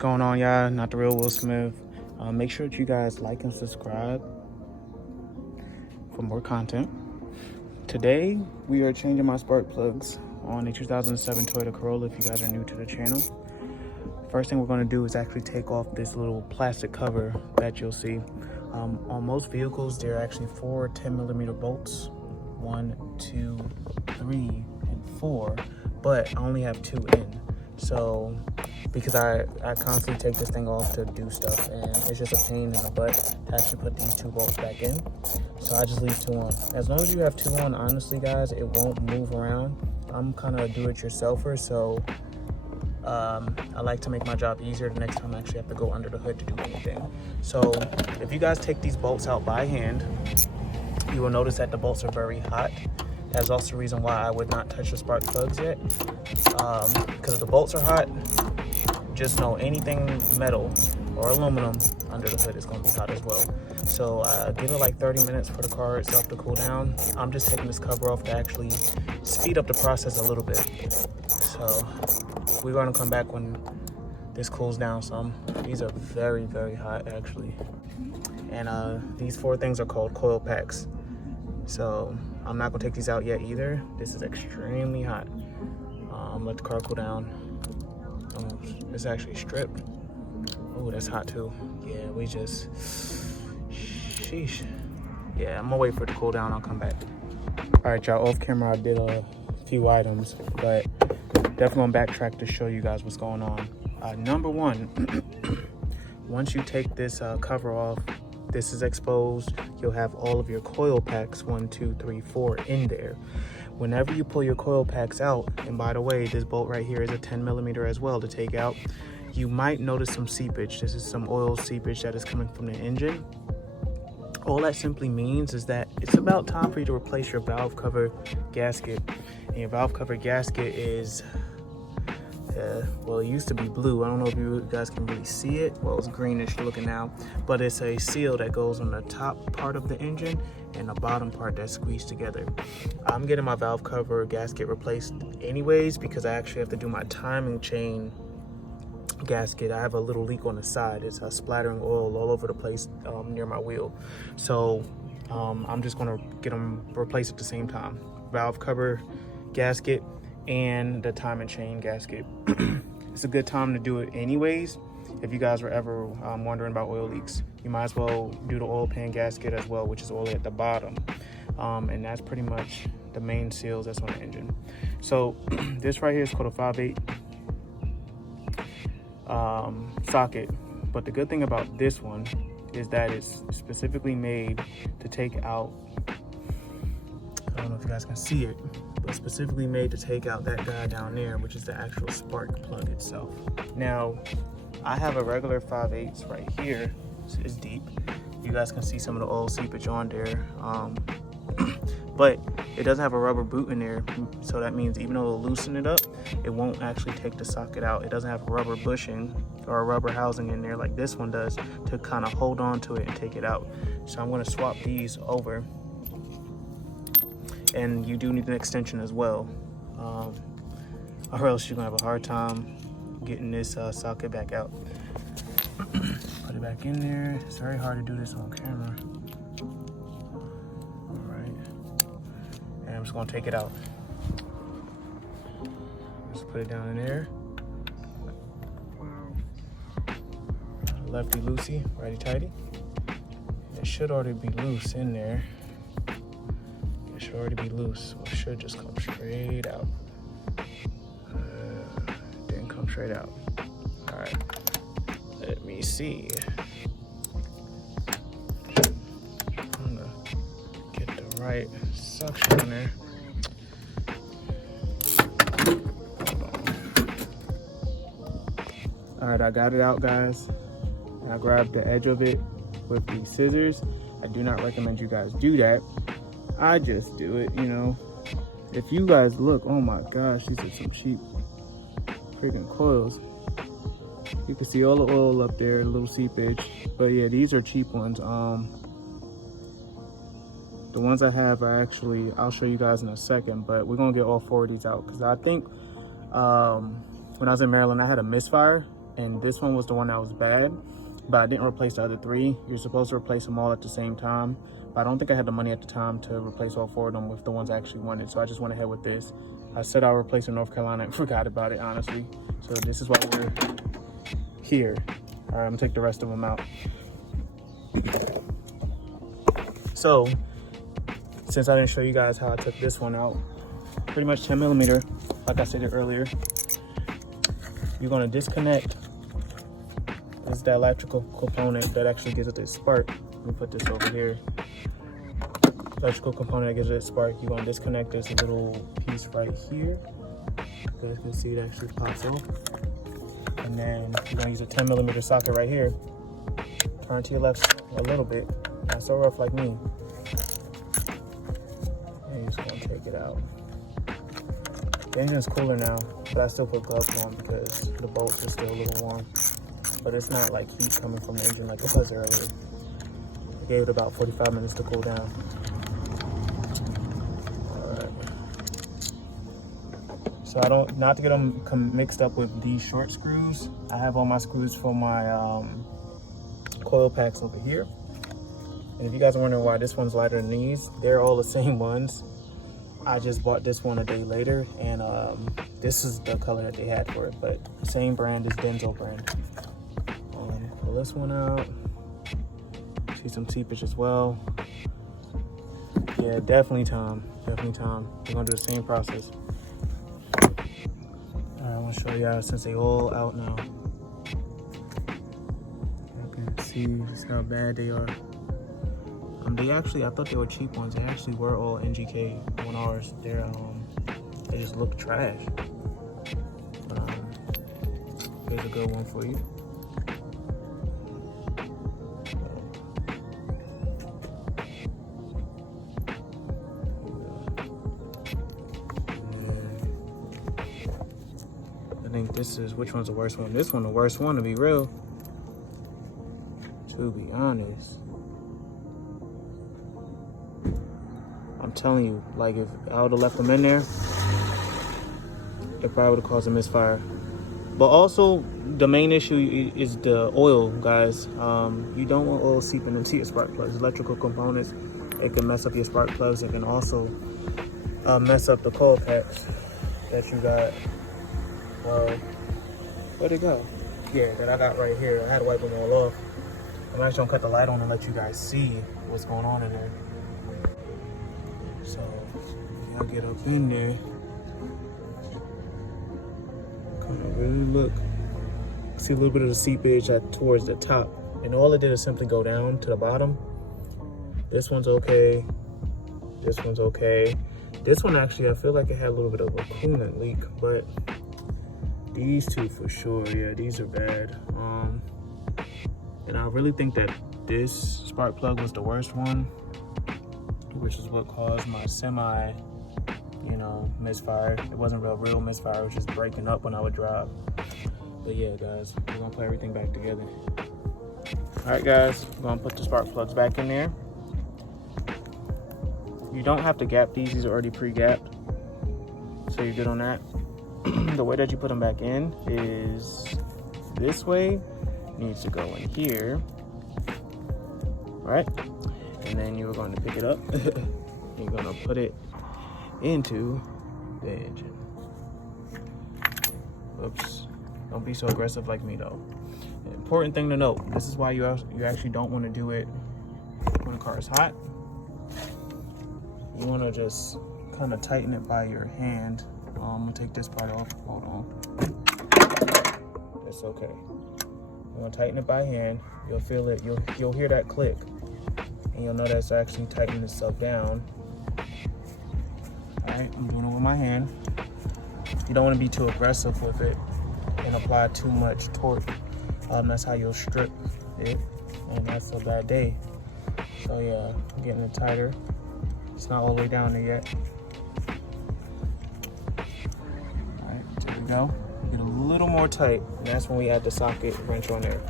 going on, y'all? Not the real Will Smith. Make sure that you guys like and subscribe for more content. Today we are changing my spark plugs on a 2007 Toyota Corolla. If you guys are new to the channel, first thing we're going to do is actually take off this little plastic cover that you'll see. On most vehicles, there are actually 4 10mm bolts, 1, 2, 3, and 4, but I only have 2 in. So because I constantly take this thing off to do stuff, and it's just a pain in the butt to actually put these 2 bolts back in. So I just leave 2 on. As long as you have 2 on, honestly guys, it won't move around. I'm kind of a do-it-yourselfer, so I like to make my job easier the next time I actually have to go under the hood to do anything. So if you guys take these bolts out by hand, you will notice that the bolts are very hot. That's also the reason why I would not touch the spark plugs yet. Because if the bolts are hot, just know anything metal or aluminum under the hood is going to be hot as well. So give it like 30 minutes for the car itself to cool down. I'm just taking this cover off to actually speed up the process a little bit. So we're going to come back when this cools down some. These are very, very hot actually. And these 4 things are called coil packs. So I'm not gonna take these out yet either. This is extremely hot. Let the car cool down. It's actually stripped. Oh, that's hot too. Yeah, we just, sheesh. Yeah, I'm gonna wait for it to cool down. I'll come back. All right, y'all, off camera I did a few items, but definitely gonna backtrack to show you guys what's going on. Number 1, once you take this cover off, this is exposed. You'll have all of your coil packs, 1, 2, 3, 4 in there. Whenever you pull your coil packs out, and by the way, this bolt right here is a 10mm as well to take out, you might notice some seepage. This is some oil seepage that is coming from the engine. All that simply means is that it's about time for you to replace your valve cover gasket. And your valve cover gasket is, well, it used to be blue. I don't know if you guys can really see it. Well, it's greenish looking now, but it's a seal that goes on the top part of the engine and the bottom part that's squeezed together. I'm getting my valve cover gasket replaced anyways because I actually have to do my timing chain gasket. I have a little leak on the side. It's splattering oil all over the place near my wheel. So I'm just gonna get them replaced at the same time. Valve cover gasket and the timing chain gasket. It's a good time to do it anyways. If you guys were ever wondering about oil leaks, you might as well do the oil pan gasket as well, which is all at the bottom. And that's pretty much the main seals that's on the engine. So this right here is called a 5/8 socket. But the good thing about this one is that it's specifically made to take out, I don't know if you guys can see it, but specifically made to take out that guy down there, which is the actual spark plug itself. Now, I have a regular 5/8 right here. It's deep. You guys can see some of the oil seepage on there. But it doesn't have a rubber boot in there, so that means even though it'll loosen it up, it won't actually take the socket out. It doesn't have a rubber bushing or a rubber housing in there like this one does to kind of hold on to it and take it out. So I'm going to swap these over. And you do need an extension as well, or else you're gonna have a hard time getting this socket back out. Put it back in there. It's very hard to do this on camera. All right, and I'm just gonna take it out. Just put it down in there. Lefty loosey, righty tighty. It should already be loose in there. Should already be loose, so it should just come straight out. Didn't come straight out. All right, let me see. I'm gonna get the right suction in there. All right, I got it out, guys. I grabbed the edge of it with the scissors. I do not recommend you guys do that. I just do it, you know. If you guys look, oh my gosh, these are some cheap freaking coils. You can see all the oil up there, a little seepage. But yeah, these are cheap ones. The ones I have are actually, I'll show you guys in a second, but we're gonna get all 4 of these out because I think when I was in Maryland, I had a misfire and this one was the one that was bad, but I didn't replace the other 3. You're supposed to replace them all at the same time, but I don't think I had the money at the time to replace all 4 of them with the ones I actually wanted, so I just went ahead with this. I said I'll replace in North Carolina and forgot about it, honestly. So this is why we're here. All right, I'm gonna take the rest of them out. So, since I didn't show you guys how I took this one out, pretty much 10 millimeter, like I said earlier, you're gonna disconnect. This is the electrical component that actually gives it this spark. Let me put this over here. Electrical component that gives it a spark. You're gonna disconnect this little piece right here. You guys can see it actually pops off. And then you're gonna use a 10 millimeter socket right here. Turn to your left a little bit. Not so rough like me. And you're just gonna take it out. The engine's cooler now, but I still put gloves on because the bolts are still a little warm. But it's not like heat coming from the engine like it was earlier. I gave it about 45 minutes to cool down. So I don't, not to get them mixed up with these short screws. I have all my screws for my coil packs over here. And if you guys are wondering why this one's lighter than these, they're all the same ones. I just bought this one a day later, and this is the color that they had for it, but same brand as Denso brand. Pull this one out. See some seepage as well. Yeah, definitely time. Definitely time. We're gonna do the same process. I want to show y'all since they all out now. You can see just how bad they are. They actually, I thought they were cheap ones. They actually were all NGK on ours. They just look trash. Here's a good one for you. I think this is, which one's the worst one? This one the worst one, to be real. To be honest. I'm telling you, like if I would have left them in there, it probably would have caused a misfire. But also, the main issue is the oil, guys. You don't want oil seeping into your spark plugs. Electrical components, it can mess up your spark plugs. It can also mess up the coil packs that you got. Where'd it go? Yeah, that I got right here. I had to wipe them all off. I'm actually gonna cut the light on and let you guys see what's going on in there. So, y'all get up in there. Kind of really look. See a little bit of the seepage towards the top. And all it did is simply go down to the bottom. This one's okay. This one's okay. This one actually, I feel like it had a little bit of a coolant leak, but these two for sure, yeah, these are bad. And I really think that this spark plug was the worst one, which is what caused my semi, misfire. It wasn't real misfire, it was just breaking up when I would drive. But yeah, guys, we're gonna put everything back together. All right, guys, we're gonna put the spark plugs back in there. You don't have to gap these are already pre-gapped, so you're good on that. The way that you put them back in is this way. Needs to go in here, right? And then you're going to pick it up. You're going to put it into the engine. Oops, don't be so aggressive like me though. An important thing to note, this is why you actually don't want to do it when the car is hot. You want to just kind of tighten it by your hand. I'm gonna take this part off. Hold on. It's okay. I'm gonna tighten it by hand. You'll feel it. You'll hear that click, and you'll know that it's actually tightening itself down. All right, I'm doing it with my hand. You don't want to be too aggressive with it and apply too much torque. That's how you'll strip it, and that's a bad day. So yeah, I'm getting it tighter. It's not all the way down there yet. Go. Get a little more tight, and that's when we add the socket wrench on there.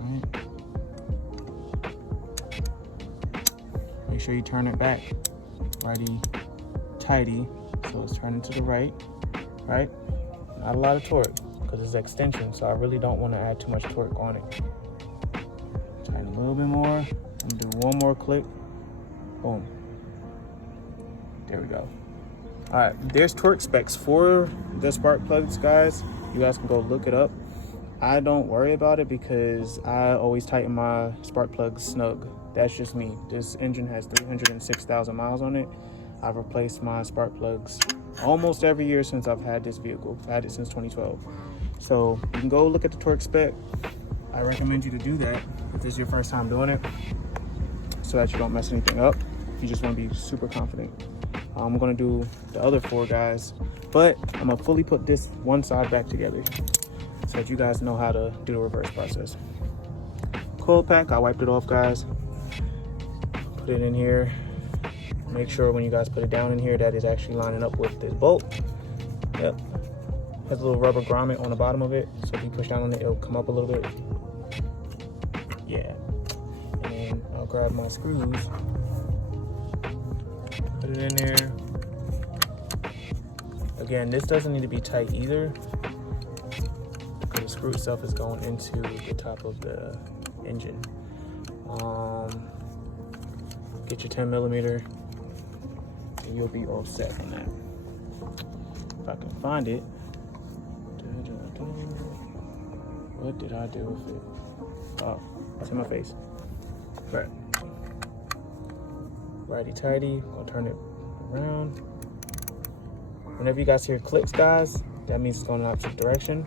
All right. Make sure you turn it back righty tighty, so it's turning to the right. Not a lot of torque. because it's extension, so I really don't want to add too much torque on it. Tighten a little bit more. I'm gonna do one more click. Boom. There we go. All right, there's torque specs for the spark plugs, guys. You guys can go look it up. I don't worry about it because I always tighten my spark plugs snug. That's just me. This engine has 306,000 miles on it. I've replaced my spark plugs almost every year since I've had this vehicle. I've had it since 2012. So you can go look at the torque spec. I recommend you to do that if this is your first time doing it, so that you don't mess anything up. You just want to be super confident. I'm gonna do the other 4 guys, but I'm gonna fully put this one side back together so that you guys know how to do the reverse process. Coil pack, I wiped it off, guys. Put it in here. Make sure when you guys put it down in here that it's actually lining up with this bolt. Yep. Has a little rubber grommet on the bottom of it, so if you push down on it, it'll come up a little bit. Yeah. And then I'll grab my screws. Put it in there. Again, this doesn't need to be tight either, because the screw itself is going into the top of the engine. Get your 10 millimeter and you'll be all set on that. If I can find it. What did I do with it? Oh, it's in my face. Right. Righty tighty, I'll turn it around. Whenever you guys hear clicks, guys, that means it's going in the opposite direction.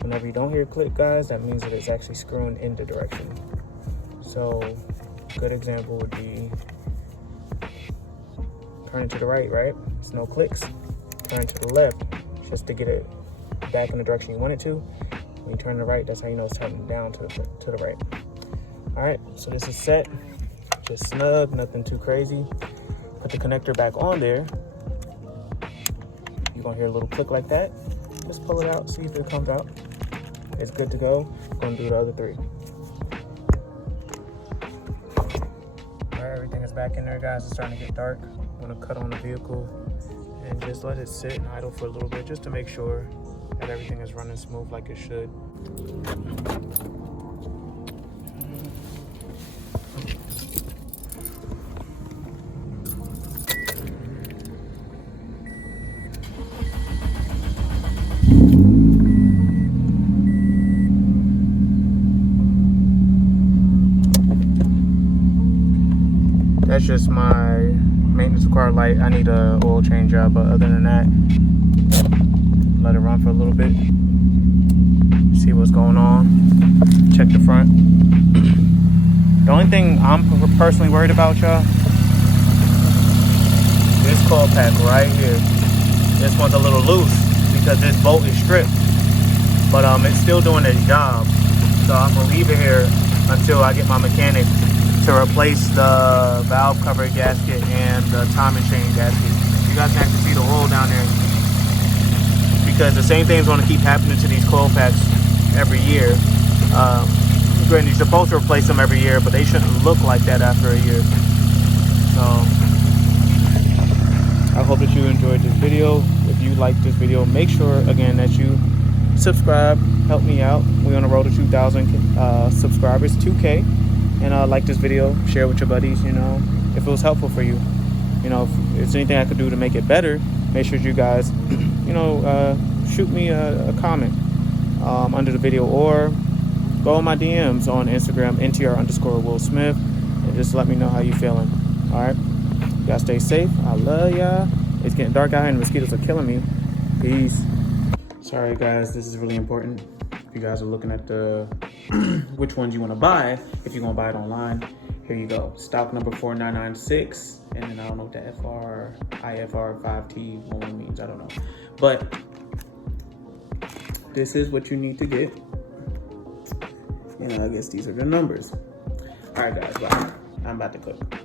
Whenever you don't hear click, guys, that means that it's actually screwing in the direction. So, a good example would be turn to the right, right? It's no clicks. Turn to the left, just to get it back in the direction you want it to. When you turn to the right, that's how you know it's turning down to the right. All right, so this is set. Just snug, nothing too crazy. Put the connector back on there. You're gonna hear a little click like that. Just pull it out, see if it comes out. It's good to go. I'm gonna do the other 3. All right, everything is back in there, guys. It's starting to get dark. I'm gonna cut on the vehicle and just let it sit and idle for a little bit, just to make sure that everything is running smooth like it should. That's just my maintenance car light. I need a oil change job, but other than that, let it run for a little bit. See what's going on. Check the front. The only thing I'm personally worried about, y'all, this coil pack right here. This one's a little loose because this bolt is stripped, but it's still doing its job. So I'm gonna leave it here until I get my mechanic to replace the valve cover gasket and the timing chain gasket. You guys can actually see the oil down there, because the same thing's going to keep happening to these coil packs every year. Granted, you're supposed to replace them every year, but they shouldn't look like that after a year. So I hope that you enjoyed this video. If you liked this video, make sure again that you subscribe. Help me out. We're on the road to 2,000 subscribers, 2K. And like this video, share it with your buddies, you know, if it was helpful for you. You know, if there's anything I could do to make it better, make sure you guys, you know, shoot me a comment under the video, or go on my DMs on Instagram, ntr_Will_Smith, and just let me know how you feeling. All right, y'all stay safe. I love y'all. It's getting dark out here and mosquitoes are killing me. Peace. Sorry guys, this is really important. If you guys are looking at the which ones you want to buy, if you're gonna buy it online, here you go. Stock number 4996, and then I don't know what the IFR5T1 means, I don't know, but this is what you need to get. You know, I guess these are the numbers. All right guys, bye. I'm about to cook.